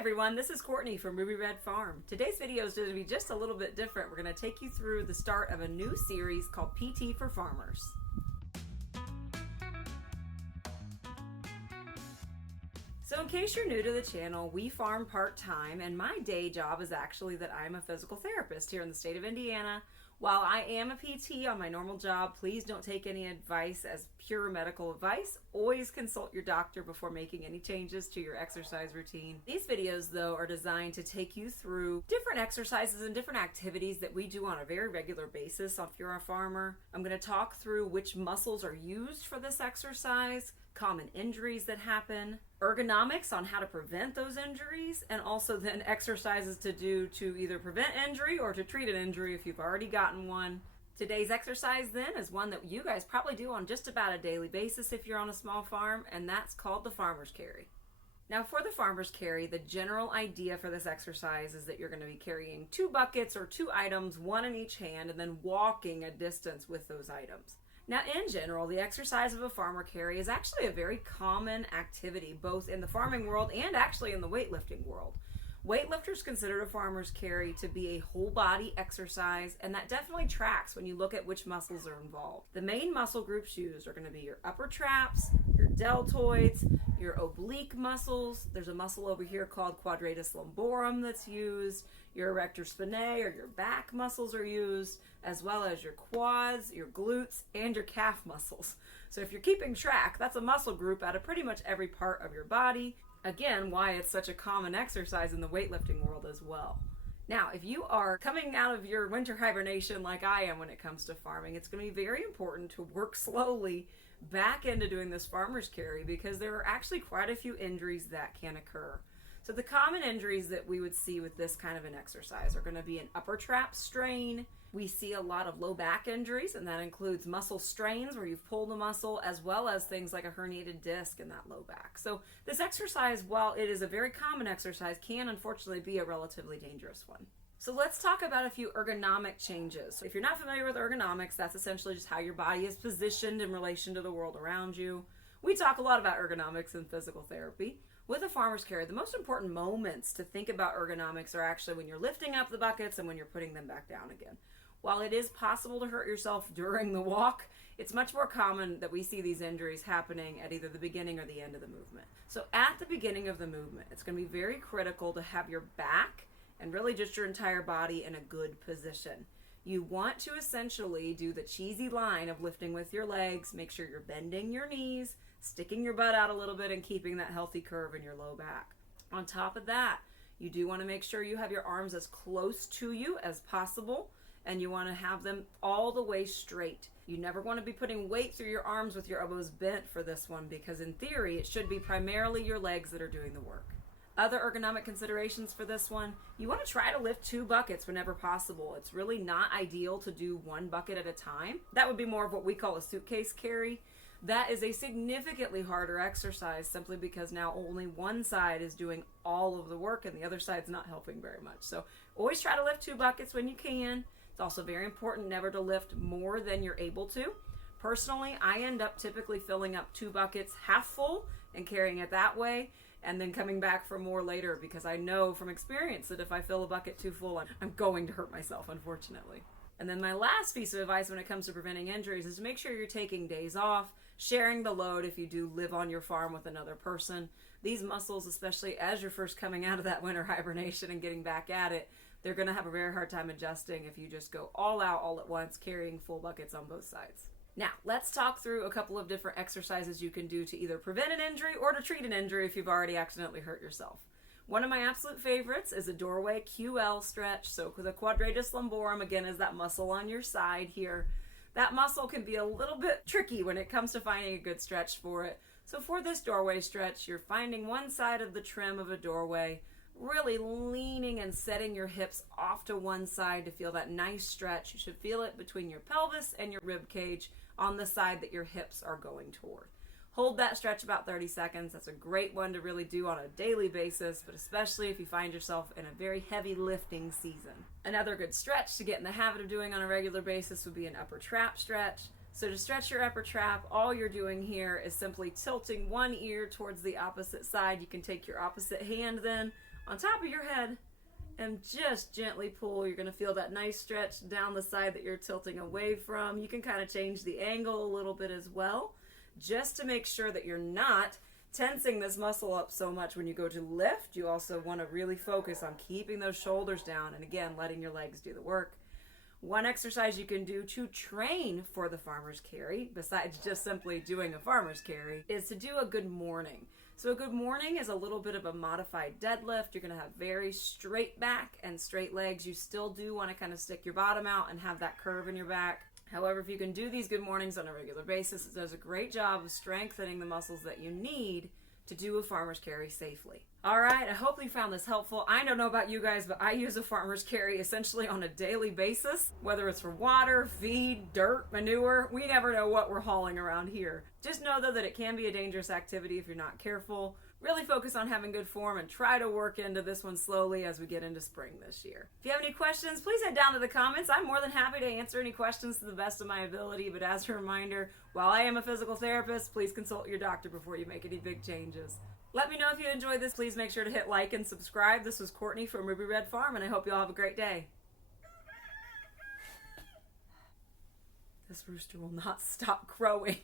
everyone, this is Courtney from Ruby Red Farm. Today's video is going to be just a little bit different. We're going to take you through the start of a new series called PT for Farmers. So in case you're new to the channel, we farm part-time, and my day job is actually that I'm a physical therapist here in the state of Indiana. While I am a PT on my normal job, please don't take any advice as pure medical advice. Always consult your doctor before making any changes to your exercise routine. These videos, though, are designed to take you through different exercises and different activities that we do on a very regular basis if you're a farmer. I'm going to talk through which muscles are used for this exercise, common injuries that happen, ergonomics on how to prevent those injuries, and also then exercises to do to either prevent injury or to treat an injury if you've already gotten one. Today's exercise then is one that you guys probably do on just about a daily basis if you're on a small farm, and that's called the farmer's carry. Now for the farmer's carry, the general idea for this exercise is that you're going to be carrying 2 buckets or 2 items, one in each hand, and then walking a distance with those items. Now, in general, the exercise of a farmer carry is actually a very common activity, both in the farming world and actually in the weightlifting world. Weightlifters consider a farmer's carry to be a whole body exercise, and that definitely tracks when you look at which muscles are involved. The main muscle groups used are going to be your upper traps, your deltoids, your oblique muscles. There's a muscle over here called quadratus lumborum that's used. Your erector spinae or your back muscles are used, as well as your quads, your glutes, and your calf muscles. So if you're keeping track, that's a muscle group out of pretty much every part of your body. Again, why it's such a common exercise in the weightlifting world as well. Now, if you are coming out of your winter hibernation like I am when it comes to farming, it's going to be very important to work slowly back into doing this farmer's carry because there are actually quite a few injuries that can occur. So the common injuries that we would see with this kind of an exercise are going to be an upper trap strain. We see a lot of low back injuries, and that includes muscle strains where you've pulled a muscle, as well as things like a herniated disc in that low back. So this exercise, while it is a very common exercise, can unfortunately be a relatively dangerous one. So let's talk about a few ergonomic changes. If you're not familiar with ergonomics, that's essentially just how your body is positioned in relation to the world around you. We talk a lot about ergonomics in physical therapy. With a farmer's carry, the most important moments to think about ergonomics are actually when you're lifting up the buckets and when you're putting them back down again. While it is possible to hurt yourself during the walk, it's much more common that we see these injuries happening at either the beginning or the end of the movement. So at the beginning of the movement, it's going to be very critical to have your back and really just your entire body in a good position. You want to essentially do the cheesy line of lifting with your legs, make sure you're bending your knees, sticking your butt out a little bit and keeping that healthy curve in your low back. On top of that, you do want to make sure you have your arms as close to you as possible, and you want to have them all the way straight. You never want to be putting weight through your arms with your elbows bent for this one because in theory it should be primarily your legs that are doing the work. Other ergonomic considerations for this one, you want to try to lift 2 buckets whenever possible. It's really not ideal to do 1 bucket at a time. That would be more of what we call a suitcase carry. That is a significantly harder exercise simply because now only one side is doing all of the work and the other side's not helping very much. So always try to lift 2 buckets when you can. It's also very important never to lift more than you're able to. Personally, I end up typically filling up 2 buckets half full and carrying it that way, and then coming back for more later because I know from experience that if I fill a bucket too full, I'm going to hurt myself, unfortunately. And then my last piece of advice when it comes to preventing injuries is to make sure you're taking days off, sharing the load if you do live on your farm with another person. These muscles, especially as you're first coming out of that winter hibernation and getting back at it, they're going to have a very hard time adjusting if you just go all out all at once, carrying full buckets on both sides. Now, let's talk through a couple of different exercises you can do to either prevent an injury or to treat an injury if you've already accidentally hurt yourself. One of my absolute favorites is a doorway QL stretch. So the quadratus lumborum, again, is that muscle on your side here. That muscle can be a little bit tricky when it comes to finding a good stretch for it. So for this doorway stretch, you're finding one side of the trim of a doorway, really leaning and setting your hips off to one side to feel that nice stretch. You should feel it between your pelvis and your rib cage on the side that your hips are going toward. Hold that stretch about 30 seconds. That's a great one to really do on a daily basis, but especially if you find yourself in a very heavy lifting season. Another good stretch to get in the habit of doing on a regular basis would be an upper trap stretch. So to stretch your upper trap, all you're doing here is simply tilting one ear towards the opposite side. You can take your opposite hand then on top of your head and just gently pull. You're going to feel that nice stretch down the side that you're tilting away from. You can kind of change the angle a little bit as well, just to make sure that you're not tensing this muscle up so much when you go to lift. You also want to really focus on keeping those shoulders down and, again, letting your legs do the work. One exercise you can do to train for the farmer's carry, besides just simply doing a farmer's carry, is to do a good morning. So a good morning is a little bit of a modified deadlift. You're going to have very straight back and straight legs. You still do want to kind of stick your bottom out and have that curve in your back. However, if you can do these good mornings on a regular basis, it does a great job of strengthening the muscles that you need to do a farmer's carry safely. All right, I hope you found this helpful. I don't know about you guys, but I use a farmer's carry essentially on a daily basis, whether it's for water, feed, dirt, manure. We never know what we're hauling around here. Just know, though, that it can be a dangerous activity if you're not careful. Really focus on having good form and try to work into this one slowly as we get into spring this year. If you have any questions, please head down to the comments. I'm more than happy to answer any questions to the best of my ability, but as a reminder, while I am a physical therapist, please consult your doctor before you make any big changes. Let me know if you enjoyed this. Please make sure to hit like and subscribe. This was Courtney from Ruby Red Farm, and I hope you all have a great day. This rooster will not stop crowing.